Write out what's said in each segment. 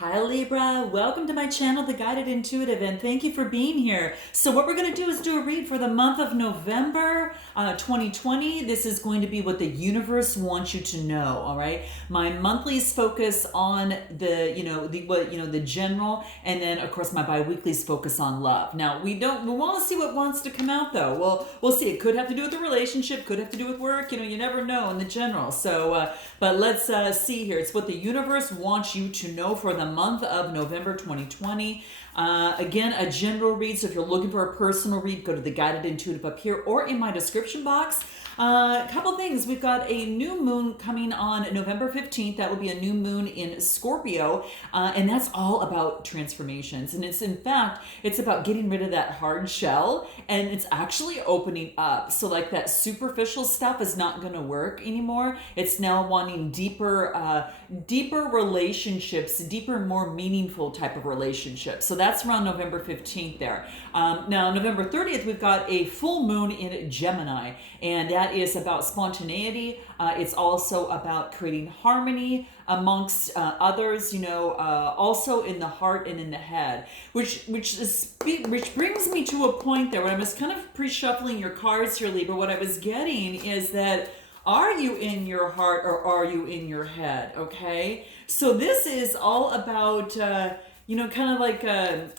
Hi Libra, welcome to my channel, The Guided Intuitive, and thank you for being here. So what we're going to do is do a read for the month of November 2020. This is going to be what the universe wants you to know, all right? My monthlies focus on the general, and then of course my bi-weeklies focus on love. Now we want to see what wants to come out though. Well, we'll see. It could have to do with the relationship, could have to do with work, you never know in the general. So but let's see here. It's what the universe wants you to know for the month of November 2020. Again, a general read. So if you're looking for a personal read, go to the Guided Intuitive up here or in my description box. A couple things. We've got a new moon coming on November 15th. That will be a new moon in Scorpio. And that's all about transformations. And it's about getting rid of that hard shell, and it's actually opening up. So like that superficial stuff is not going to work anymore. It's now wanting deeper relationships, deeper, more meaningful type of relationships. So that's around November 15th there. Now, November 30th, we've got a full moon in Gemini, and that is about spontaneity. It's also about creating harmony amongst others, also in the heart and in the head, which brings me to a point there when I was kind of pre-shuffling your cards here, Libra. What I was getting is that, are you in your heart or are you in your head? Okay, so this is all about kind of like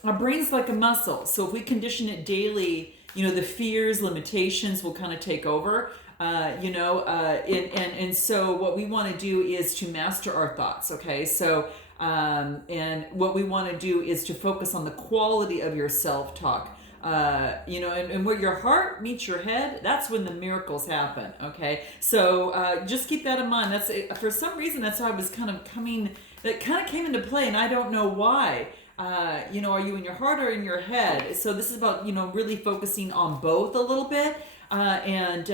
our brain's like a muscle. So if we condition it daily, the fears, limitations will kind of take over. And so what we want to do is to master our thoughts. Okay, so and what we want to do is to focus on the quality of your self-talk. And where your heart meets your head, that's when the miracles happen. Okay, so just keep that in mind. That's for some reason that's how I was kind of coming. That kind of came into play, and I don't know why. Are you in your heart or in your head? So this is about really focusing on both a little bit. And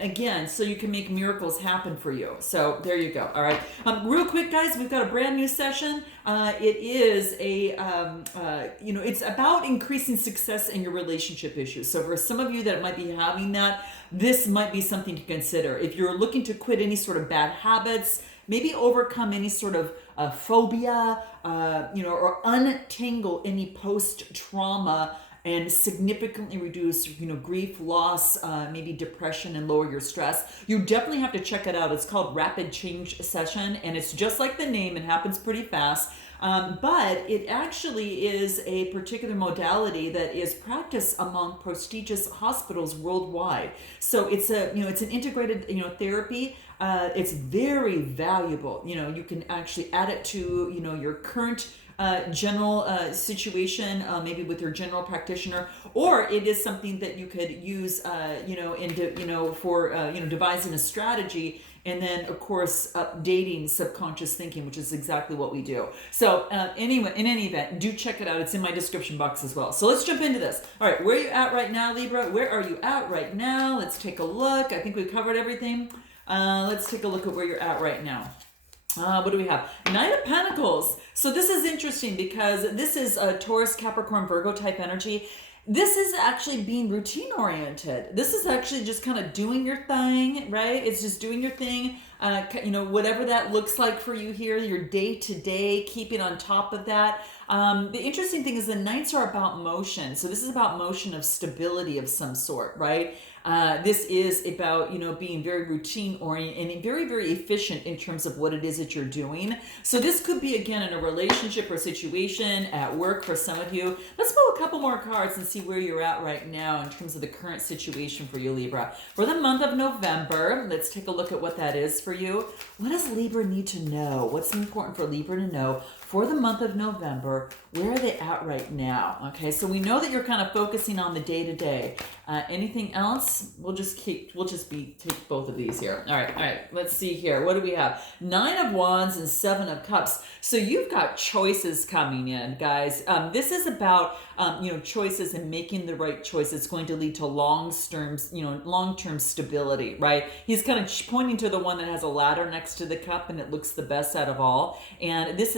again, so you can make miracles happen for you. So there you go. All right. Real quick, guys, we've got a brand new session. It is it's about increasing success in your relationship issues. So for some of you that might be having that, this might be something to consider. If you're looking to quit any sort of bad habits, maybe overcome any sort of phobia, or untangle any post-trauma and significantly reduce, grief, loss, maybe depression, and lower your stress, you definitely have to check it out. It's called Rapid Change Session, and it's just like the name. It happens pretty fast. But it actually is a particular modality that is practiced among prestigious hospitals worldwide. So it's it's an integrated, therapy. It's very valuable. You can actually add it to, your current general situation, maybe with your general practitioner, or it is something that you could use, for devising a strategy, and then of course updating subconscious thinking, which is exactly what we do. So anyway, in any event, do check it out. It's in my description box as well. So let's jump into this. All right, where are you at right now, Libra? Where are you at right now? Let's take a look. I think we've covered everything. Let's take a look at where you're at right now. What do we have? Knight of Pentacles. So this is interesting because this is a Taurus, Capricorn, Virgo type energy. This is actually being routine oriented. This is actually just kind of doing your thing, right? It's just doing your thing. Whatever that looks like for you here, your day to day, keeping on top of that. The interesting thing is the Knights are about motion. So this is about motion of stability of some sort, right? This is about, being very routine oriented and very, very efficient in terms of what it is that you're doing. So this could be, again, in a relationship or situation at work for some of you. Let's pull a couple more cards and see where you're at right now in terms of the current situation for you, Libra. For the month of November, let's take a look at what that is for you. What does Libra need to know? What's important for Libra to know for the month of November? Where are they at right now? Okay, so we know that you're kind of focusing on the day-to-day. Anything else? We'll just take both of these here. All right, let's see here. What do we have? 9 of Wands and 7 of Cups. So you've got choices coming in, guys. This is about choices and making the right choice. It's going to lead to long-term stability, right? He's kind of pointing to the one that has a ladder next to the cup and it looks the best out of all. And this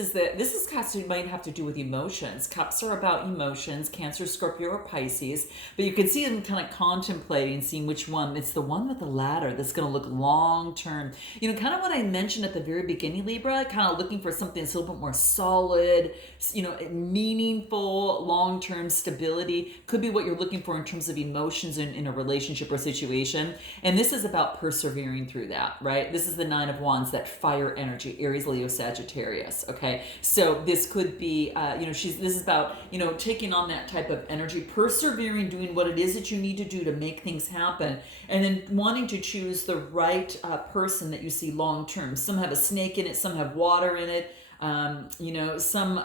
might have to do with emotions. Cups are about emotions, Cancer, Scorpio, or Pisces. But you can see them kind of contemplating seeing which one. It's the one with the ladder that's going to look long term. You know, kind of what I mentioned at the very beginning, Libra, kind of looking for something that's a little bit more solid, you know, meaningful, long term stability. Could be what you're looking for in terms of emotions in a relationship or situation. And this is about persevering through that, right? This is the Nine of Wands, that fire energy, Aries, Leo, Sagittarius. Okay, so this could be, you know, this is about, you know, taking on that type of energy, persevering, doing what it is that you need to do to make things happen, and then wanting to choose the right person that you see long term. Some have a snake in it, some have water in it. You know, some,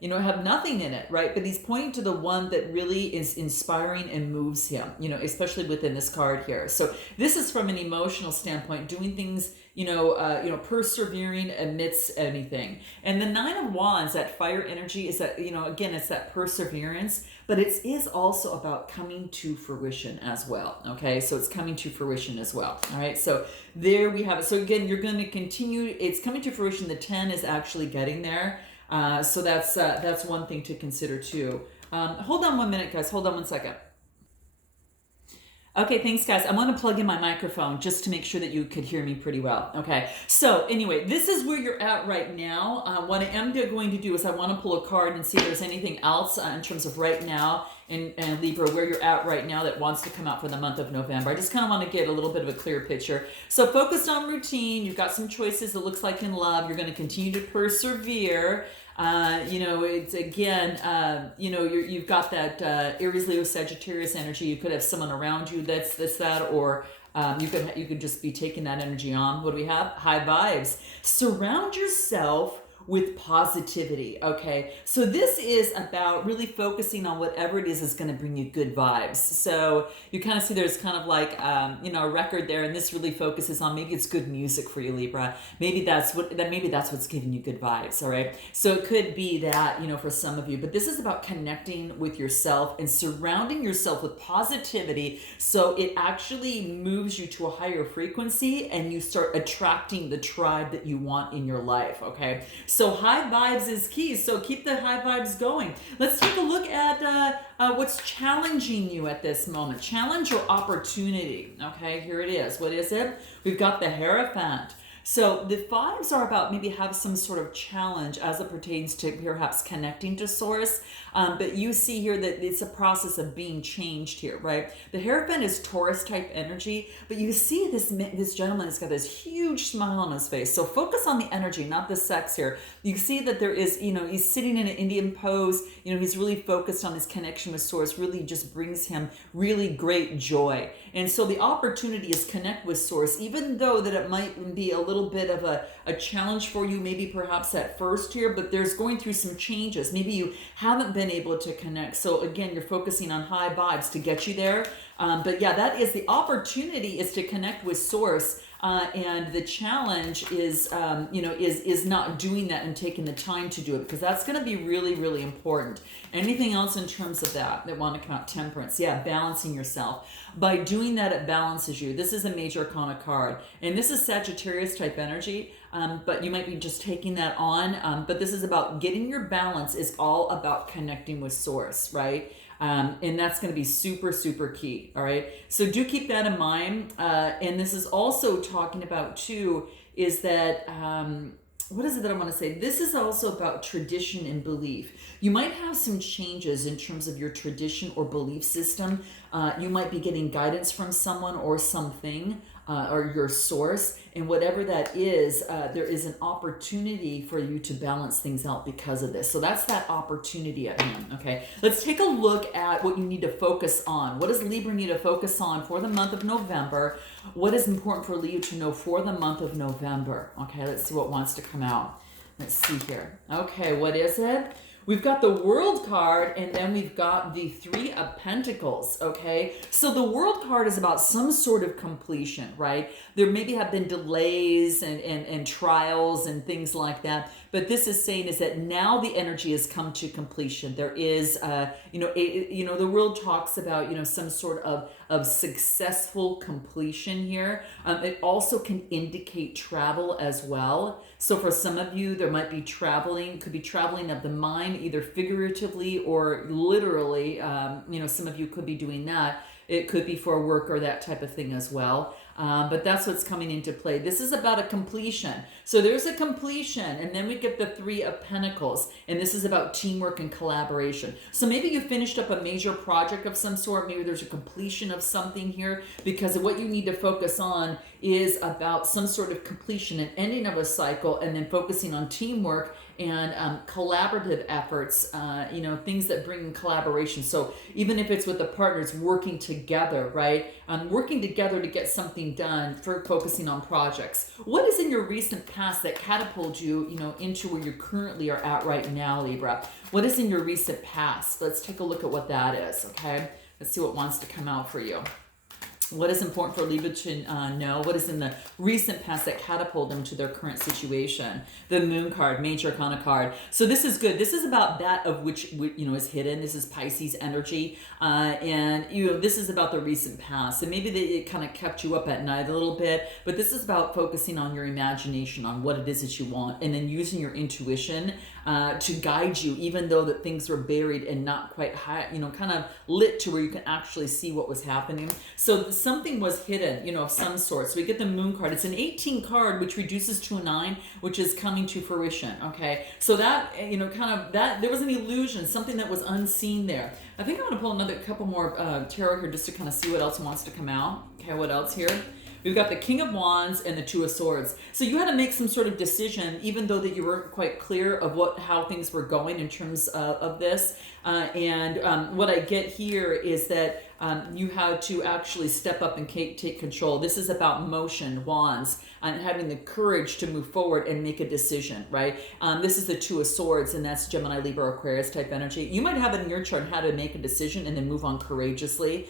you know, have nothing in it, right? But he's pointing to the one that really is inspiring and moves him, you know, especially within this card here. So this is from an emotional standpoint, doing things, you know, persevering amidst anything. And the Nine of Wands, that fire energy, is that, you know, again, it's that perseverance, but it is also about coming to fruition as well. Okay, so it's coming to fruition as well. All right, so there we have it. So again, you're going to continue. It's coming to fruition. The 10 is actually getting there. So that's one thing to consider too. Hold on 1 minute, guys. Hold on 1 second. Okay, thanks guys. I'm going to plug in my microphone just to make sure that you could hear me pretty well. Okay, so anyway, this is where you're at right now. What I am going to do is I want to pull a card and see if there's anything else in terms of right now in Libra, where you're at right now that wants to come out for the month of November. I just kind of want to get a little bit of a clear picture. So focused on routine, you've got some choices. It looks like in love, you're going to continue to persevere. You know, it's again, you know, you've got that Aries, Leo, Sagittarius energy. You could have someone around you that's that, or you could just be taking that energy on. What do we have? High vibes. Surround yourself with positivity. Okay, so this is about really focusing on whatever it is going to bring you good vibes. So you kind of see there's kind of like you know, a record there, and this really focuses on, maybe it's good music for you, Libra. Maybe that's what's giving you good vibes. All right, so it could be that, you know, for some of you, but this is about connecting with yourself and surrounding yourself with positivity, so it actually moves you to a higher frequency and you start attracting the tribe that you want in your life. Okay, so high vibes is key. So keep the high vibes going. Let's take a look at what's challenging you at this moment. Challenge or opportunity. Okay, here it is. What is it? We've got the Hierophant. So the fives are about maybe have some sort of challenge as it pertains to perhaps connecting to source. But you see here that it's a process of being changed here, right? The Hierophant is Taurus type energy, but you see this gentleman has got this huge smile on his face. So focus on the energy, not the sex here. You see that there is, you know, he's sitting in an Indian pose. You know, he's really focused on his connection with source, really just brings him really great joy. And so the opportunity is connect with source, even though that it might be a little bit of a challenge for you, maybe perhaps at first here, but there's going through some changes. Maybe you haven't been able to connect. So again, you're focusing on high vibes to get you there. But yeah, that is the opportunity, is to connect with source. And the challenge is, you know, is not doing that and taking the time to do it, because that's going to be really, really important. Anything else in terms of that want to come out? Temperance. Yeah, balancing yourself. By doing that, it balances you. This is a major arcana card, and this is Sagittarius type energy. But you might be just taking that on. But this is about getting your balance, is all about connecting with source, right? And that's going to be super, super key. All right. So do keep that in mind. And this is also talking about too, is that, what is it that I want to say? This is also about tradition and belief. You might have some changes in terms of your tradition or belief system. You might be getting guidance from someone or something, or your source, and whatever that is, there is an opportunity for you to balance things out because of this. So that's that opportunity at hand. Okay, let's take a look at what you need to focus on. What does Libra need to focus on for the month of November? What is important for Leo to know for the month of November? Okay, let's see what wants to come out. Let's see here. Okay, what is it? We've got the World card, and then we've got the Three of Pentacles, okay? So the World card is about some sort of completion, right? There maybe have been delays and trials and things like that, but this is saying is that now the energy has come to completion. There is, the World talks about, some sort of successful completion here. It also can indicate travel as well. So for some of you, there might be traveling, could be traveling of the mind, either figuratively or literally. Some of you could be doing that. It could be for work or that type of thing as well. But that's what's coming into play. This is about a completion. So there's a completion, and then we get the Three of Pentacles, and this is about teamwork and collaboration. So maybe you finished up a major project of some sort. Maybe there's a completion of something here, because what you need to focus on is about some sort of completion and ending of a cycle, and then focusing on teamwork and collaborative efforts, things that bring collaboration. So even if it's with the partners working together, right? Working together to get something done, for focusing on projects. What is in your recent past that catapulted you, into where you currently are at right now, Libra? What is in your recent past? Let's take a look at what that is, okay? Let's see what wants to come out for you. What is important for Libra to know? What is in the recent past that catapulted them to their current situation? The Moon card, Major Arcana card. So this is good. This is about that of which is hidden. This is Pisces energy, and this is about the recent past. And maybe it kind of kept you up at night a little bit. But this is about focusing on your imagination, on what it is that you want, and then using your intuition to guide you, even though that things were buried and not quite high, kind of lit to where you can actually see what was happening. So something was hidden, of some sort. So we get the Moon card. It's an 18 card, which reduces to a 9, which is coming to fruition. Okay. So that, there was an illusion, something that was unseen there. I think I'm going to pull another couple more tarot here just to kind of see what else wants to come out. Okay. What else here? We've got the King of Wands and the Two of Swords. So you had to make some sort of decision, even though that you weren't quite clear of how things were going in terms of this. What I get here is that you had to actually step up and take control. This is about motion, wands, and having the courage to move forward and make a decision, right? This is the Two of Swords, and that's Gemini, Libra, Aquarius type energy. You might have it in your chart how to make a decision and then move on courageously,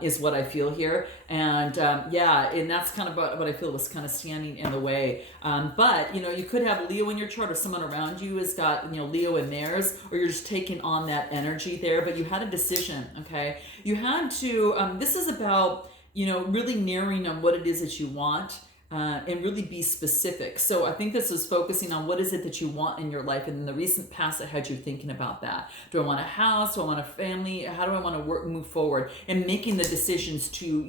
is what I feel here. And that's kind of what I feel was kind of standing in the way. But you could have Leo in your chart, or someone around you has got Leo in theirs, or you're just taking on that energy there. But you had a decision, okay? You had to. This is about really narrowing on what it is that you want. And really be specific. So I think this is focusing on what is it that you want in your life, and in the recent past that had you thinking about that. Do I want a house? Do I want a family? How do I want to move forward? And making the decisions to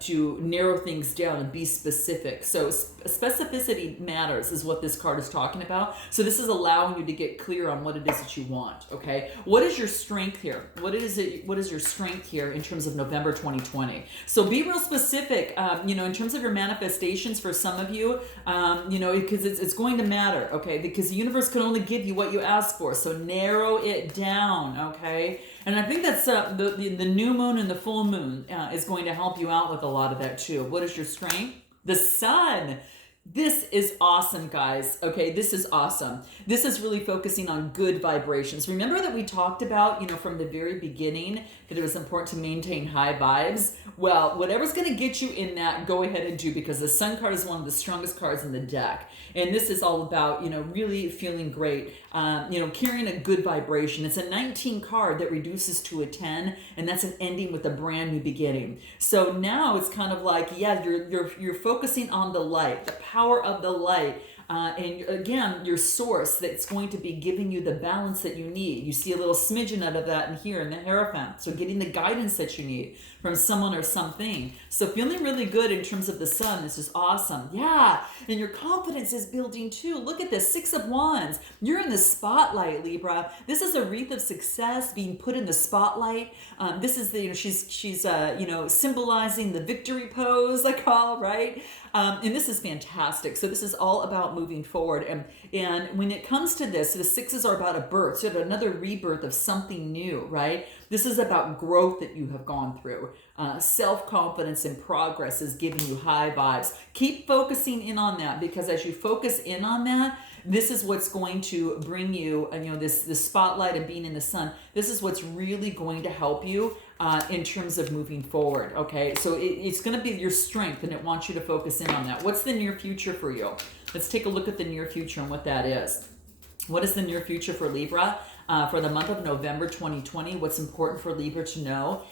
to narrow things down and be specific. So specificity matters, is what this card is talking about. So this is allowing you to get clear on what it is that you want. Okay, what is your strength here? What is your strength here in terms of November 2020? So be real specific. In terms of your manifestations for some of you, because it's going to matter, okay? Because the universe can only give you what you ask for. So narrow it down, okay? And I think that's the new moon and the full moon is going to help you out with a lot of that too. What is your strength? The sun. This is awesome, guys. Okay, this is awesome. This is really focusing on good vibrations. Remember that we talked about, from the very beginning, that it was important to maintain high vibes? Well, whatever's going to get you in that, go ahead and do, because the Sun card is one of the strongest cards in the deck. And this is all about, really feeling great, carrying a good vibration. It's a 19 card that reduces to a 10, and that's an ending with a brand new beginning. So now it's kind of like, you're focusing on the light, the power of the light, and again, your source that's going to be giving you the balance that you need. You see a little smidgen out of that in here in the Hierophant. So getting the guidance that you need from someone or something. So feeling really good in terms of the sun. This is awesome. Yeah, and your confidence is building too. Look at this, 6 of Wands. You're in the spotlight, Libra. This is a wreath of success being put in the spotlight. This is the she's symbolizing the victory pose, I call, right? And this is fantastic. So this is all about moving forward. And when it comes to this, the sixes are about a birth. So another rebirth of something new, right? This is about growth that you have gone through. Self-confidence and progress is giving you high vibes. Keep focusing in on that, because as you focus in on that, this is what's going to bring you, this spotlight and being in the sun. This is what's really going to help you in terms of moving forward, okay? So it's going to be your strength, and it wants you to focus in on that. What's the near future for you? Let's take a look at the near future and what that is. What is the near future for Libra? For the month of November 2020, what's important for Libra to know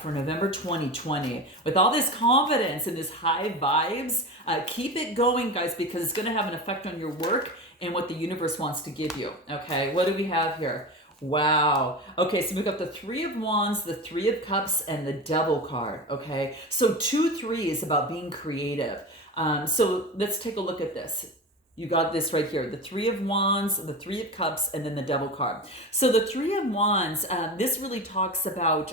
for November 2020? With all this confidence and this high vibes, keep it going, guys, because it's going to have an effect on your work and what the universe wants to give you, okay? What do we have here? Wow. Okay, so we've got the Three of Wands, the Three of Cups, and the Devil card. Okay, so 2-3 is about being creative. So let's take a look at this. You got this right here, the Three of Wands, the Three of Cups, and then the Devil card. So the Three of Wands, this really talks about,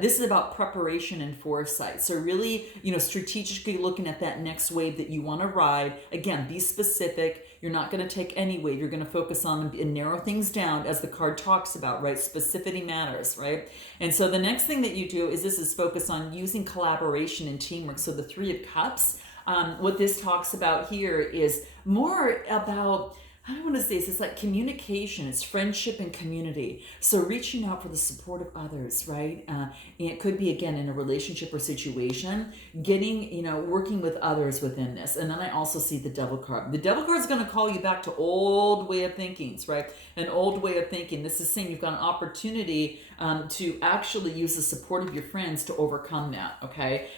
this is about preparation and foresight. So really, strategically looking at that next wave that you want to ride. Again, be specific. You're not going to take any wave. You're going to focus on and narrow things down, as the card talks about, right? Specificity matters, right? And so the next thing that you do is this is focus on using collaboration and teamwork. So the Three of Cups, what this talks about here is more about, I don't want to say this, it's like communication, it's friendship and community. So reaching out for the support of others, right? And it could be, again, in a relationship or situation, getting, working with others within this. And then I also see the Devil card. The Devil card is going to call you back to old way of thinking, right? An old way of thinking. This is saying you've got an opportunity to actually use the support of your friends to overcome that, okay?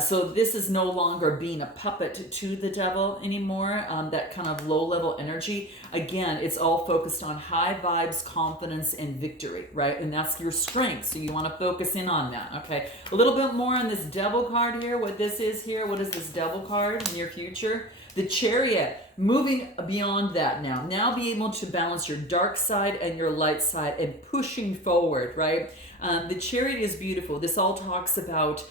So this is no longer being a puppet to the devil anymore, that kind of low-level energy. Again, it's all focused on high vibes, confidence, and victory, right? And that's your strength, so you want to focus in on that, okay? A little bit more on this Devil card here, what this is here. What is this Devil card? Near future. The Chariot, moving beyond that now. Now be able to balance your dark side and your light side and pushing forward, right? The Chariot is beautiful. This all talks about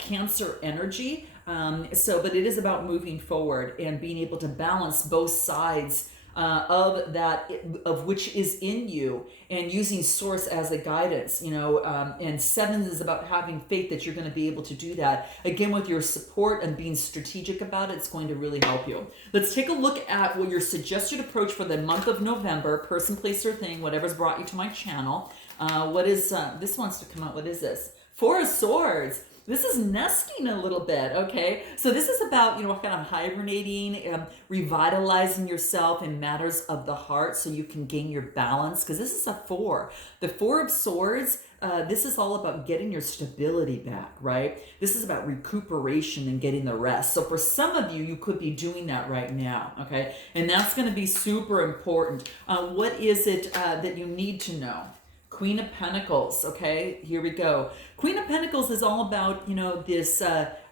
Cancer energy. But it is about moving forward and being able to balance both sides of that, of which is in you, and using source as a guidance, and 7 is about having faith that you're going to be able to do that. Again, with your support and being strategic about it, it's going to really help you. Let's take a look at what your suggested approach for the month of November, person, place, or thing, whatever's brought you to my channel. What is, this wants to come out, what is this? Four of Swords. This is nesting a little bit, okay? So this is about, kind of hibernating, revitalizing yourself in matters of the heart so you can gain your balance, because this is a 4. The 4 of Swords, this is all about getting your stability back, right? This is about recuperation and getting the rest. So for some of you, you could be doing that right now, okay? And that's going to be super important. What is it that you need to know? Queen of Pentacles, okay, here we go. Queen of Pentacles is all about, this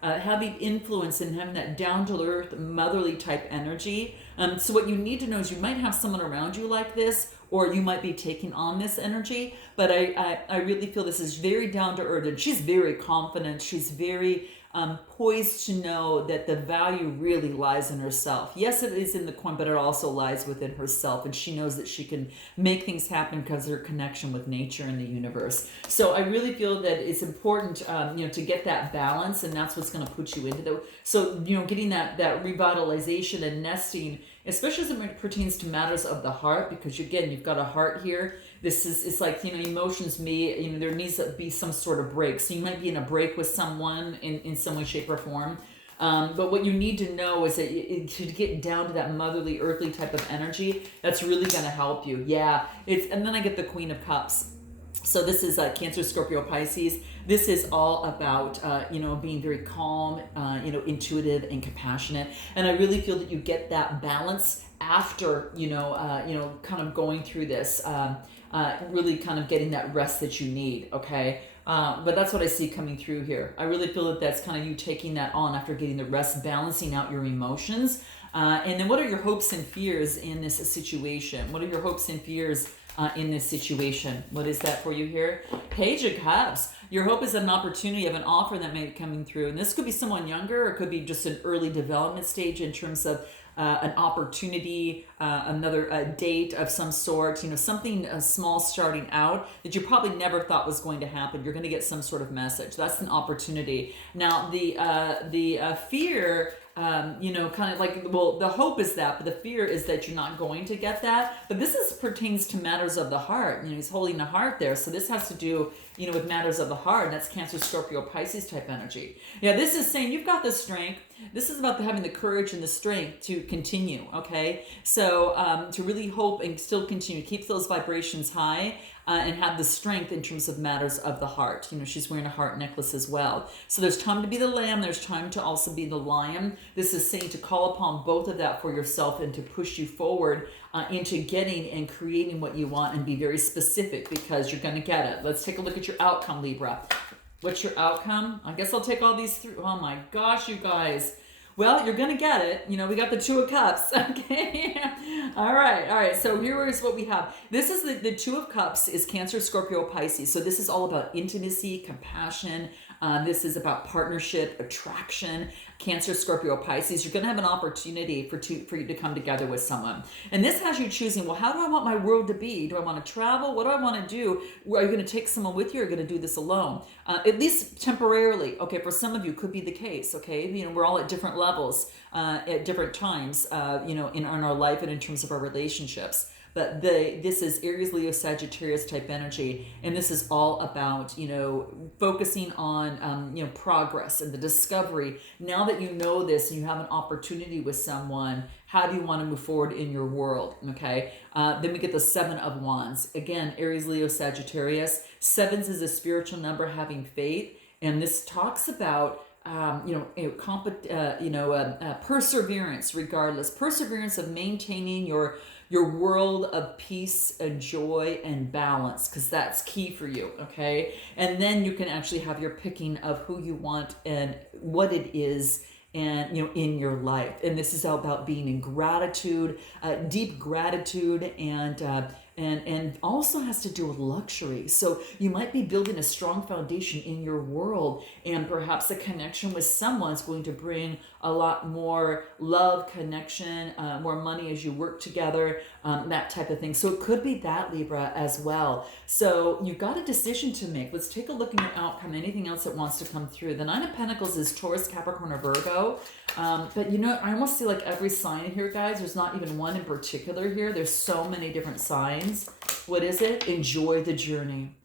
having influence and having that down-to-earth, motherly type energy. So what you need to know is you might have someone around you like this, or you might be taking on this energy, but I really feel this is very down-to-earth, and she's very confident. She's very poised to know that the value really lies in herself. Yes, it is in the coin, but it also lies within herself, and she knows that she can make things happen because of her connection with nature and the universe. So I really feel that it's important, to get that balance, and that's what's going to put you into the. So getting that revitalization and nesting, especially as it pertains to matters of the heart, because again, you've got a heart here. It's like, emotions there needs to be some sort of break. So you might be in a break with someone in some way, shape, or form. But what you need to know is that to get down to that motherly, earthly type of energy, that's really going to help you. Yeah. And then I get the Queen of Cups. So this is Cancer, Scorpio, Pisces. This is all about, being very calm, intuitive and compassionate. And I really feel that you get that balance after, kind of going through this, really kind of getting that rest that you need, okay? But that's what I see coming through here. I really feel that that's kind of you taking that on after getting the rest, balancing out your emotions. And then what are your hopes and fears in this situation? What are your hopes and fears in this situation? What is that for you here? Page of Cups. Your hope is an opportunity of an offer that may be coming through. And this could be someone younger, or it could be just an early development stage in terms of an opportunity, another date of some sort, something small starting out that you probably never thought was going to happen. You're going to get some sort of message. That's an opportunity. Now, the fear, kind of like, well, the hope is that, but the fear is that you're not going to get that. But this pertains to matters of the heart. He's holding the heart there. So this has to do, with matters of the heart. And that's Cancer, Scorpio, Pisces type energy. Yeah, this is saying you've got the strength. This is about having the courage and the strength to continue, okay? So to really hope and still continue, keep those vibrations high, and have the strength in terms of matters of the heart. You know, she's wearing a heart necklace as well. So there's time to be the lamb, there's time to also be the lion. This is saying to call upon both of that for yourself and to push you forward into getting and creating what you want, and be very specific, because you're going to get it. Let's take a look at your outcome, Libra. What's your outcome? I guess I'll take all these through. Oh my gosh, you guys. Well, you're going to get it. You know, we got the Two of Cups. Okay. All right. So here is what we have. This is the Two of Cups is Cancer, Scorpio, Pisces. So this is all about intimacy, compassion. This is about partnership, attraction. Cancer, Scorpio, Pisces. You're going to have an opportunity for you to come together with someone. And this has you choosing, well, how do I want my world to be? Do I want to travel? What do I want to do? Are you going to take someone with you, or are you going to do this alone? At least temporarily. Okay, for some of you, could be the case. Okay, you know, we're all at different levels at different times, you know, in our life and in terms of our relationships. But this is Aries, Leo, Sagittarius type energy, and this is all about, you know, focusing on, you know, progress and the discovery. Now that you know this and you have an opportunity with someone, how do you want to move forward in your world? Okay. Then we get the Seven of Wands. Again, Aries, Leo, Sagittarius. Sevens is a spiritual number, having faith, and this talks about perseverance, regardless. Perseverance of maintaining your world of peace and joy and balance, because that's key for you, okay? And then you can actually have your picking of who you want and what it is, and you know, in your life. And this is all about being in gratitude, deep gratitude, and also has to do with luxury. So you might be building a strong foundation in your world, and perhaps a connection with someone is going to bring a lot more love, connection, more money as you work together, that type of thing. So it could be that, Libra, as well. So you've got a decision to make. Let's take a look at your outcome. Anything else that wants to come through? The Nine of Pentacles is Taurus, Capricorn, or Virgo. But you know, I almost see like every sign here, guys. There's not even one in particular here. There's so many different signs. What is it? Enjoy the journey.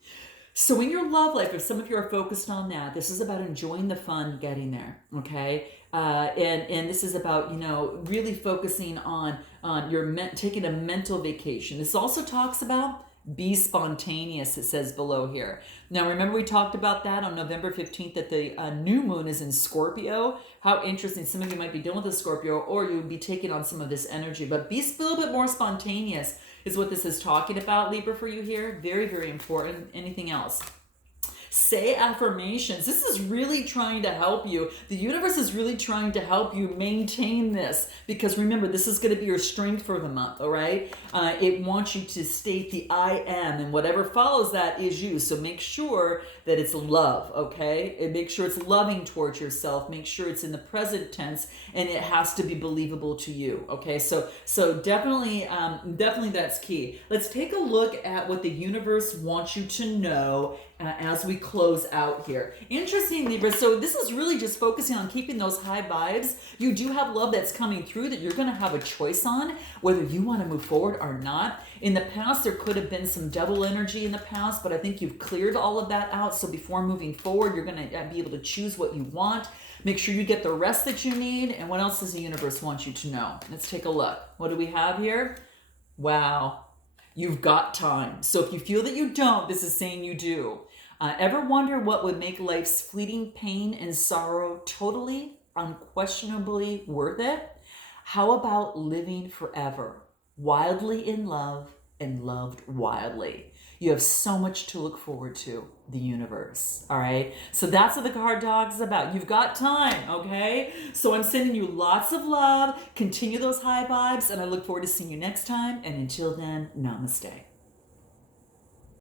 So in your love life, if some of you are focused on that, this is about enjoying the fun getting there, okay? And this is about, you know, really focusing on your taking a mental vacation. This also talks about be spontaneous, it says below here. Now, remember we talked about that on November 15th, that the new moon is in Scorpio. How interesting. Some of you might be dealing with a Scorpio, or you'll be taking on some of this energy. But be a little bit more spontaneous is what this is talking about, Libra, for you here. Very, very important. Anything else? Say affirmations. This is really trying to help you. The universe is really trying to help you maintain this, because remember, this is going to be your strength for the month, all right? It wants you to state the I am, and whatever follows that is you. So make sure that it's love, okay? And make sure it's loving towards yourself. Make sure it's in the present tense, and it has to be believable to you, okay? So definitely that's key. Let's take a look at what the universe wants you to know as we close out here. Interesting, Libra. So this is really just focusing on keeping those high vibes. You do have love that's coming through that you're going to have a choice on whether you want to move forward or not. In the past, there could have been some double energy in the past, but I think you've cleared all of that out. So before moving forward, you're going to be able to choose what you want. Make sure you get the rest that you need. And what else does the universe want you to know? Let's take a look. What do we have here? Wow. You've got time. So if you feel that you don't, this is saying you do. Ever wonder what would make life's fleeting pain and sorrow totally, unquestionably worth it? How about living forever, wildly in love and loved wildly? You have so much to look forward to, the universe, all right? So that's what the card dog is about. You've got time, okay? So I'm sending you lots of love. Continue those high vibes, and I look forward to seeing you next time. And until then, namaste.